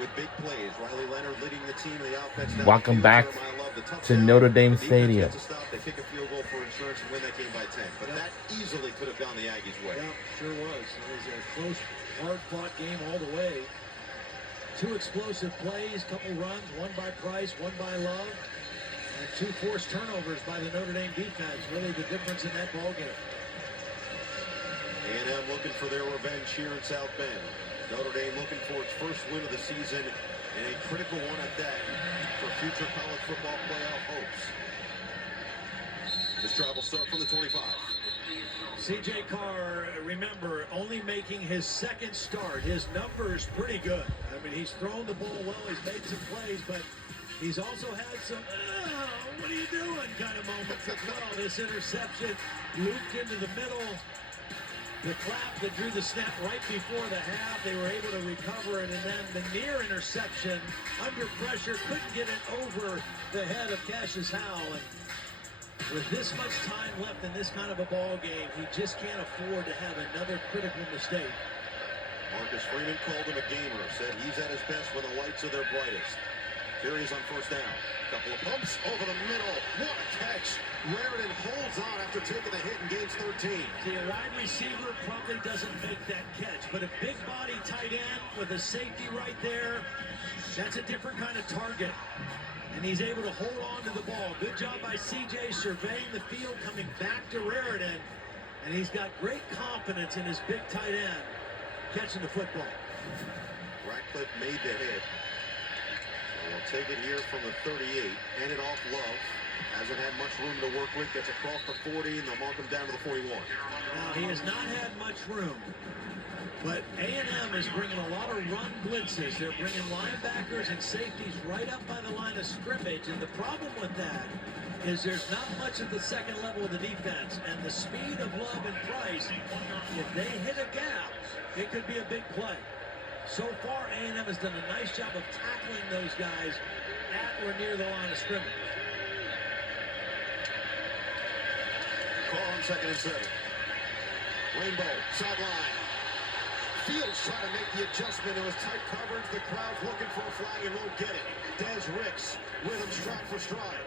with big plays. Riley Leonard leading the team in the offense. Welcome back to Notre Dame Stadium. They kick a field goal for insurance and win that game by 10. But that easily could have gone the Aggies' way. Yeah, sure was. It was a close, hard-fought game all the way. Two explosive plays, couple runs, one by Price, one by Love, and two forced turnovers by the Notre Dame defense. Really the difference in that ball game. A&M looking for their revenge here in South Bend. Notre Dame looking for its first win of the season, and a critical one at that for future college football playoff hopes. This drive will start from the 25. C.J. Carr, remember, only making his second start. His number's pretty good. I mean, he's thrown the ball well, he's made some plays, but he's also had some, what are you doing kind of moments as well. This interception looped into the middle. The clap that drew the snap right before the half, they were able to recover it, and then the near interception under pressure, couldn't get it over the head of Cassius Howell. And with this much time left in this kind of a ball game, he just can't afford to have another critical mistake. Marcus Freeman called him a gamer, said he's at his best when the lights are their brightest. Here he is on first down. Couple of pumps over the middle. What a catch. Raritan holds on after taking the hit and gains 13. See, a wide receiver probably doesn't make that catch, but a big body tight end with a safety right there, that's a different kind of target. And he's able to hold on to the ball. Good job by C.J. surveying the field, coming back to Raritan. And he's got great confidence in his big tight end catching the football. Ratcliffe made the hit. We'll take it here from the 38. Hand it off Love. Hasn't had much room to work with. Gets across the 40, and they'll mark him down to the 41. Now, he has not had much room. But A&M is bringing a lot of run blitzes. They're bringing linebackers and safeties right up by the line of scrimmage. And the problem with that is there's not much at the second level of the defense. And the speed of Love and Price, if they hit a gap, it could be a big play. So far, A&M has done a nice job of tackling those guys at or near the line of scrimmage. Call on 2nd and 7. Rainbow, sideline. Fields trying to make the adjustment. It was tight coverage. The crowd's looking for a flag and won't get it. Des Ricks with him stride for stride.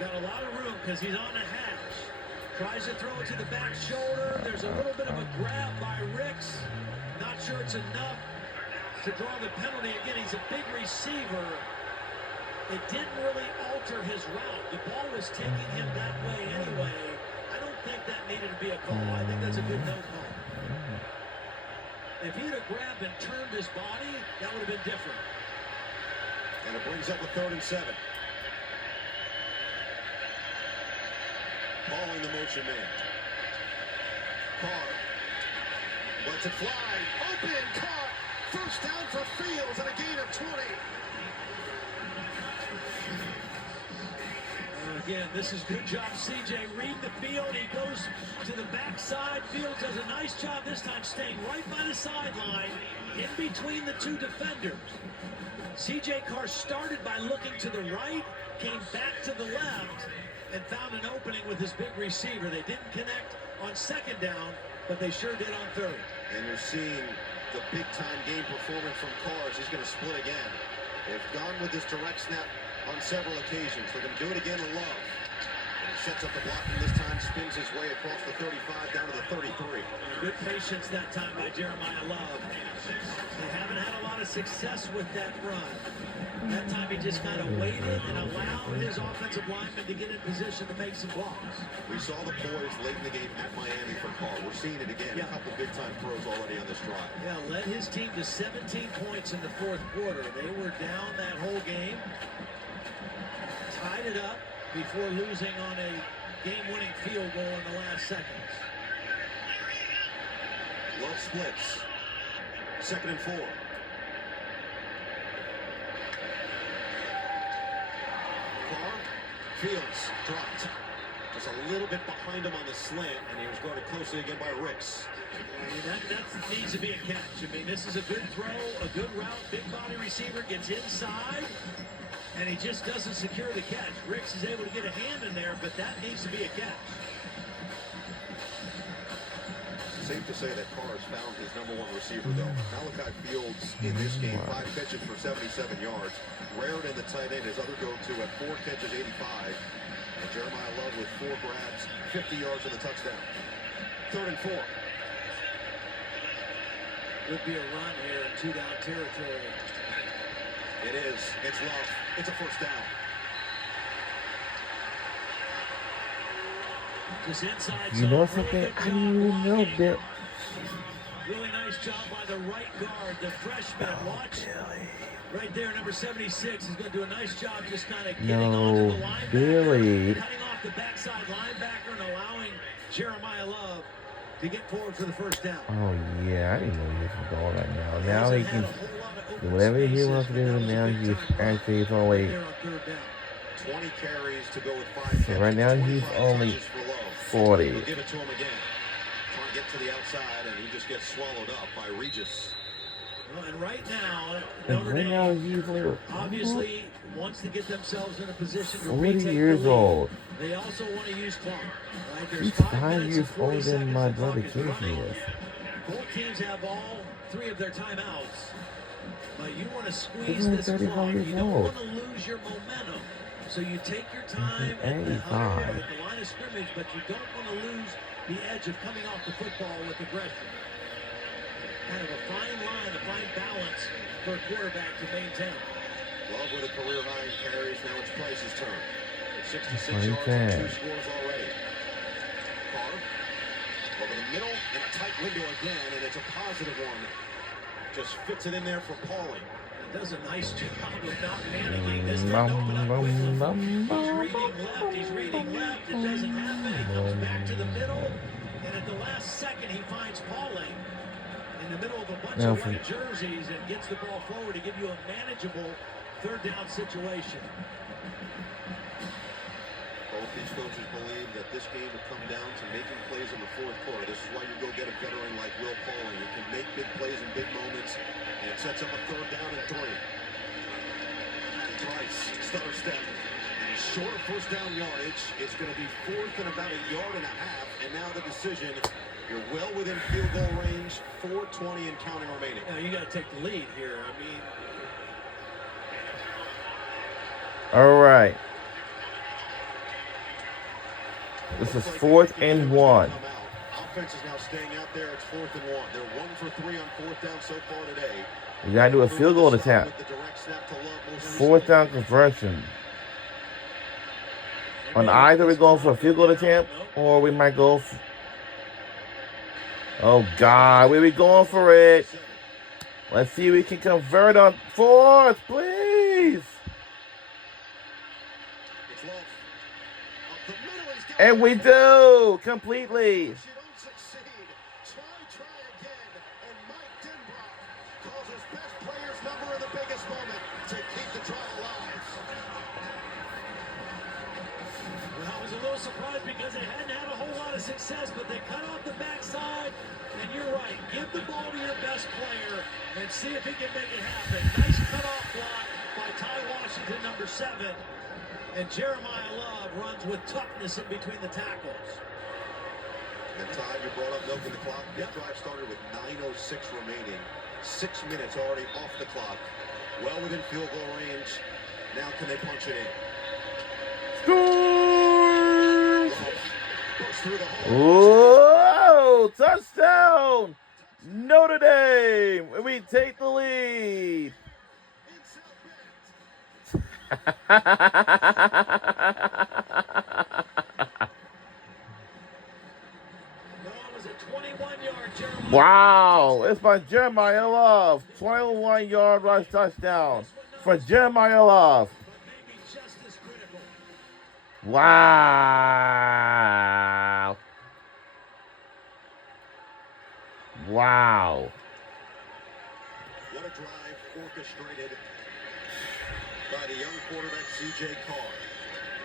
Got a lot of room because he's on the hash. Tries to throw it to the back shoulder. There's a little bit of a grab by Ricks. Not sure it's enough to draw the penalty. Again, he's a big receiver. It didn't really alter his route. The ball was taking him that way anyway. I don't think that needed to be a call. I think that's a good no call. If he'd have grabbed and turned his body, that would have been different. And it brings up a 3rd and 7. Calling the motion man. Carr lets it fly. Open, caught. First down for Fields and a gain of 20. Again, this is good job. C.J. read the field. He goes to the backside. Fields does a nice job this time staying right by the sideline in between the two defenders. C.J. Carr started by looking to the right, came back to the left, and found an opening with his big receiver. They didn't connect on 2nd down, but they sure did on 3rd. And you're seeing the big-time game performance from Carr. He's going to split again. They've gone with this direct snap on several occasions. They're going to do it again to Love. And he sets up the blocking this time, spins his way across the 35 down to the 33. Good patience that time by Jeremiah Love. They haven't had a lot of success with that run. That time he just kind of waited and allowed his offensive lineman to get in position to make some blocks. We saw the poise late in the game at Miami for Carr. We're seeing it again. A couple big-time throws already on this drive. Yeah, led his team to 17 points in the 4th quarter. They were down that whole game. Tied it up before losing on a game-winning field goal in the last seconds. Love splits. 2nd and 4. Carr, Fields dropped. Just a little bit behind him on the slant, and he was guarded closely again by Ricks. I mean, that needs to be a catch. I mean, this is a good throw, a good route. Big body receiver gets inside, and he just doesn't secure the catch. Ricks is able to get a hand in there, but that needs to be a catch. Safe to say that Carr has found his #1 receiver, though. Malachi Fields in this game, 5 catches for 77 yards. Raritan, the tight end, his other go-to at 4 catches, 85. And Jeremiah Love with 4 grabs, 50 yards and the touchdown. 3rd and 4. Could be a run here in 2-down territory. It is. It's Love. It's a 1st down. Just inside. You know something? I didn't even know that. Really nice job by the right guard, the freshman. Watch. Right there, number 76 is going to do a nice job just kind of getting onto the linebacker, Billy. cutting off the backside linebacker and allowing Jeremiah Love to get forward for the 1st down. Oh, yeah. I didn't know he was going right now. Now he can do whatever he wants to do. Now he's actually he's only 20 carries to go with 5 catches. so right now he's only 40. We'll give it to him again. Trying to get to the outside, and he just gets swallowed up by Regis. Well, and right now, And Notre right now Dame he's like obviously wants to get themselves in a position to 40 retake years the lead. old. They also want to use clock. Right? There's He's 5 5 minutes years and 40 older than seconds. my The clock brother is Casey running. is. Both teams have all 3 of their timeouts. But you want to He's squeeze only this 35 clock. years You don't old. want to lose your momentum. So you take your time at the 85. line of scrimmage, but you don't want to lose the edge of coming off the football with aggression. Kind of a fine line, a fine balance for a quarterback to maintain. Love with a career high in carries. Now it's Price's turn. 66 Funny yards and 2 thing. scores already. Carr over the middle in a tight window again, and it's a positive one. Just fits it in there for Pauling. Does a nice job of not panicking. This didn't open up quickly. He's reading left. It doesn't happen. He comes back to the middle. And at the last second, he finds Pauling in the middle of a bunch of white jerseys and gets the ball forward to give you a manageable 3rd down situation. Both these coaches believe that this game will come down to making plays in the 4th quarter. This is why you go get a veteran like Will Pauling. He can make big plays in big moments, and it sets up a 3rd down and 3. Price, stutter step, and he's short of 1st down yardage. It's going to be 4th and about 1.5 yards, and now the decision. You're well within field goal range, 4:20 and counting remaining. Now you got to take the lead here. I mean, All right. This is 4th and 1. Offense is now staying out there. It's 4th and 1. They're 1 for 3 on 4th down so far today. We gotta do a field goal attempt. 4th down conversion. On either we're going for a field goal attempt, or we might go. Oh God, where we going for it? Let's see if we can convert on 4th, please. And we do completely. Surprised because they hadn't had a whole lot of success, but they cut off the backside, and you're right. Give the ball to your best player and see if he can make it happen. Nice cutoff block by Ty Washington, number 7, and Jeremiah Love runs with toughness in between the tackles. And Ty, you brought up milking the clock. That drive started with 9:06 remaining. 6 minutes already off the clock. Well within field goal range. Now can they punch it in? Whoa! Touchdown! Notre Dame! We take the lead. Wow! It's by Jeremiah Love. 21-yard rush touchdown for Jeremiah Love. Wow. Wow. What a drive orchestrated by the young quarterback, C.J. Carr.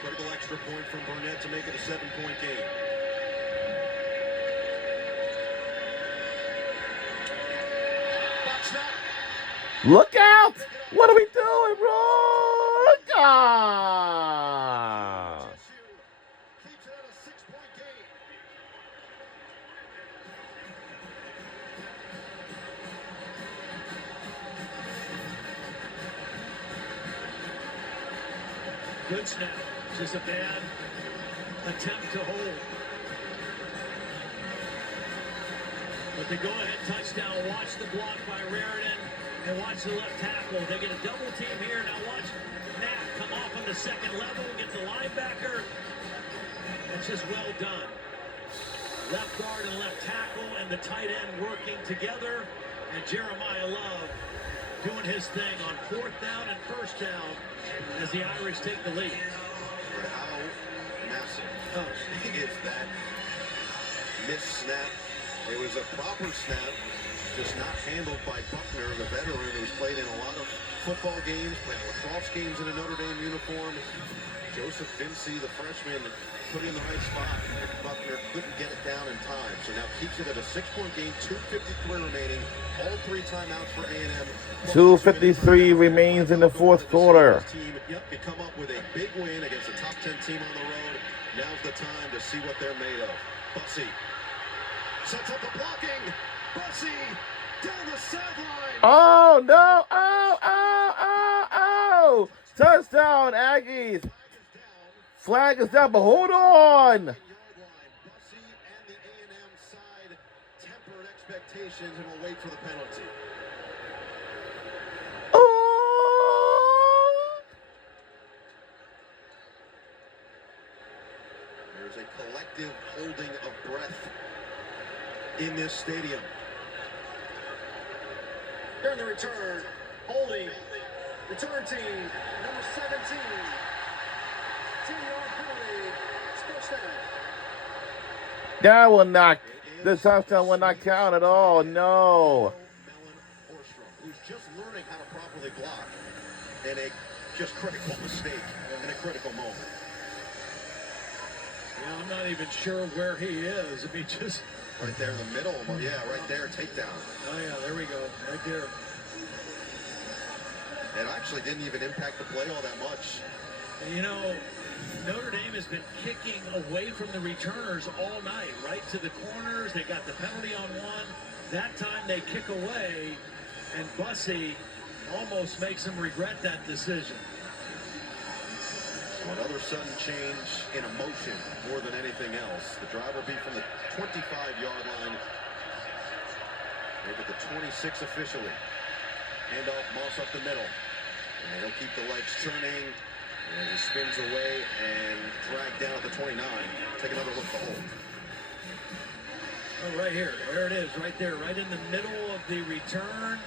Critical extra point from Burnett to make it a 7-point game. Look out! What are we doing, bro? Look out! Good snap. Just a bad attempt to hold. But the go-ahead touchdown. Watch the block by Raritan and watch the left tackle. They get a double team here. Now watch Nat come off on the second level, get the linebacker. It's just well done. Left guard and left tackle and the tight end working together. And Jeremiah Love doing his thing on 4th down and 1st down as the Irish take the lead. How massive is that missed snap? It was a proper snap, just not handled by Buckner, the veteran who's played in a lot of football games, played lacrosse games in a Notre Dame uniform. Joseph Vinci, the freshman, put it in the right spot. Buckner couldn't get it down in time, so now keeps it at a 6-point game, 2:53 remaining. All 3 timeouts for A&M. 2:53 remains in the 4th quarter. Team could come up with a big win against a top 10 team on the road. Now's the time to see what they're made of. Bussey sets up the blocking. Bussey down the sideline. Oh, no. Oh. Touchdown, Aggies. Flag is down, but hold on. Bussey and the A&M side tempered expectations and will wait for the penalty. Oh. There's a collective holding of breath in this stadium. During the return, holding, return team, number 17. 10-yard penalty, first down. That will not, the touchdown will not count at all. No. Who's just learning how to properly block in a just critical mistake in a critical moment. Yeah, I'm not even sure where he is. I mean, just right there in the middle. Yeah, right there, takedown. Oh yeah, there we go, right there. It actually didn't even impact the play all that much. You know, Notre Dame has been kicking away from the returners all night, right to the corners. They got the penalty on one. That time they kick away, and Bussey almost makes him regret that decision. So another sudden change in emotion more than anything else. The drive will be from the 25-yard line. Maybe the 26 officially. Hand off, Moss up the middle. And he'll keep the legs churning. And he spins away and dragged down at the 29. Take another look at the hold. Oh, right here. There it is, right there, right in the middle of the return.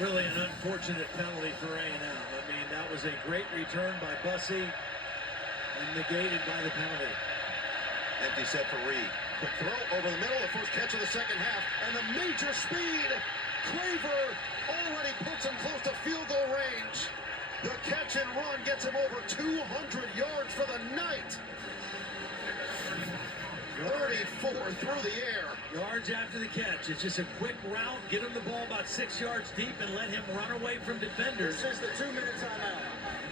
Really an unfortunate penalty for A&M. I mean, that was a great return by Bussey and negated by the penalty. Empty set for Reed. Quick throw over the middle, the first catch of the second half, and the major speed. Craver already puts him close to field goal range. The catch and run gets him over 200 yards for the night. 34 through the air. Yards after the catch. It's just a quick route. Get him the ball about 6 yards deep and let him run away from defenders. This is the 2-minute timeout.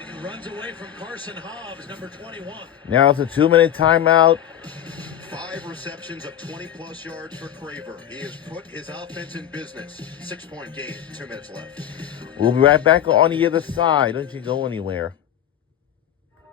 And he runs away from Carson Hobbs, number 21. Now it's a 2-minute timeout. 5 receptions of 20-plus yards for Craver. He has put his offense in business. 6-point game, 2 minutes left. We'll be right back on the other side. Don't you go anywhere.